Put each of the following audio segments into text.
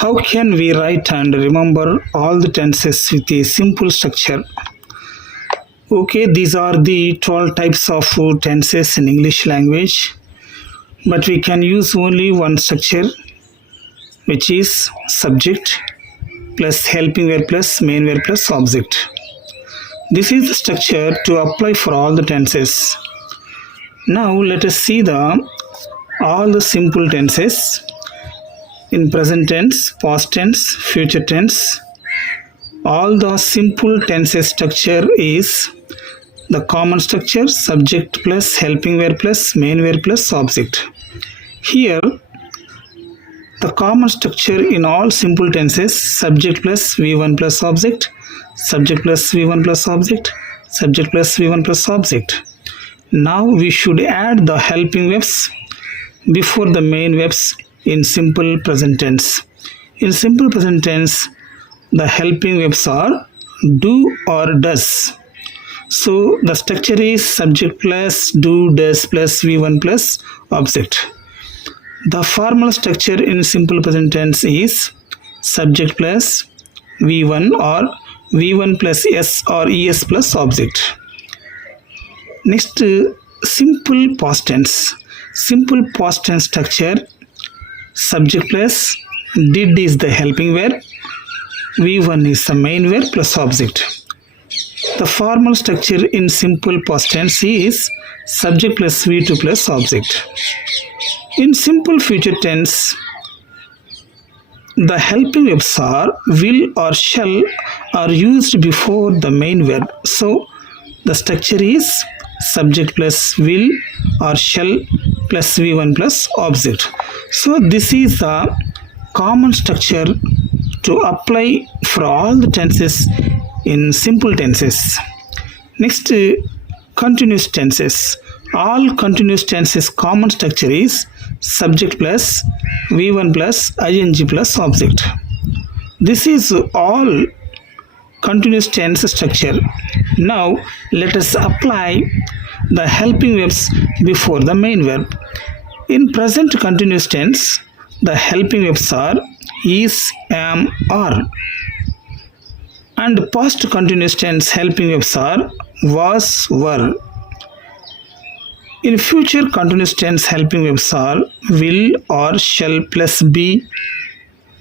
How can we write and remember all the tenses with a simple structure? Okay, these are the 12 types of tenses in English language, but we can use only one structure, which is subject plus helping verb plus main verb plus object. This is the structure to apply for all the tenses. Now let us see all the simple tenses in present tense, past tense, future tense. All the simple tenses structure is the common structure subject plus helping verb plus main verb plus object. Here the common structure in all simple tenses subject plus V1 plus object, subject plus V1 plus object, subject plus V1 plus object. Now we should add the helping verbs before the main verbs in simple present tense. In simple present tense, the helping verbs are do or does. So the structure is subject plus do does plus V1 plus object. The formal structure in simple present tense is subject plus V1 or V1 plus S or ES plus object. Next, simple past tense. Simple past tense structure, subject plus did is the helping verb, V1 is the main verb plus object. The formal structure in simple past tense is subject plus V2 plus object. In simple future tense, the helping verbs are will or shall are used before the main verb. So the structure is subject plus will or shall plus V1 plus object. So this is the common structure to apply for all the tenses in simple tenses. Next, continuous tenses. All continuous tenses common structure is subject plus V1 plus ing plus object. This is all continuous tense structure. Now let us apply the helping verbs before the main verb. In present continuous tense, the helping verbs are is, am, are. And past continuous tense helping verbs are was, were. In future continuous tense helping verbs are will or shall plus be.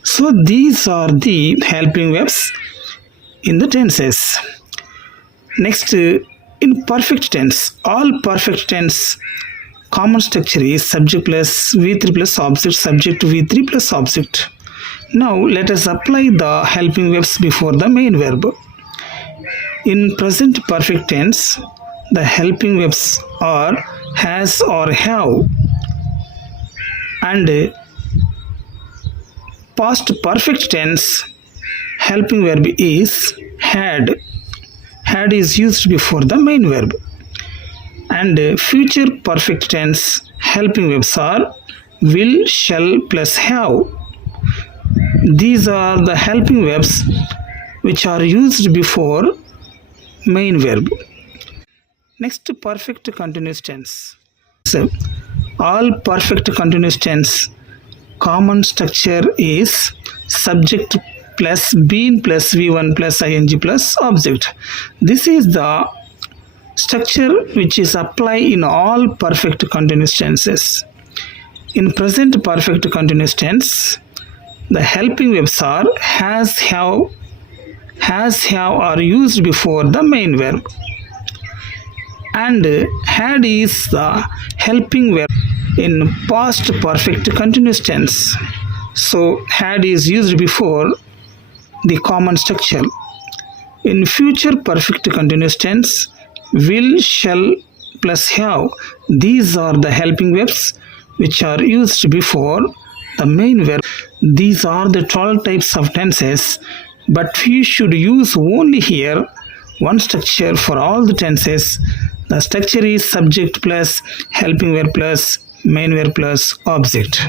So these are the helping verbs in the tenses. Next, in perfect tense, all perfect tense common structure is subject plus V3 plus object, subject to V3 plus object. Now let us apply the helping verbs before the main verb. In present perfect tense, the helping verbs are has or have, and past perfect tense helping verb is had. Had is used before the main verb. And future perfect tense helping verbs are will, shall plus have. These are the helping verbs which are used before main verb. Next, perfect continuous tense. So all perfect continuous tense common structure is subject plus been plus V1 plus ing plus object. This is the structure which is applied in all perfect continuous tenses. In present perfect continuous tense, the helping verbs are has, have are used before the main verb. And had is the helping verb in past perfect continuous tense. So had is used before the common structure. In future perfect continuous tense, will, shall plus have, these are the helping verbs which are used before the main verb. These are the 12 types of tenses, but we should use only here one structure for all the tenses. The structure is subject plus helping verb plus main verb plus object.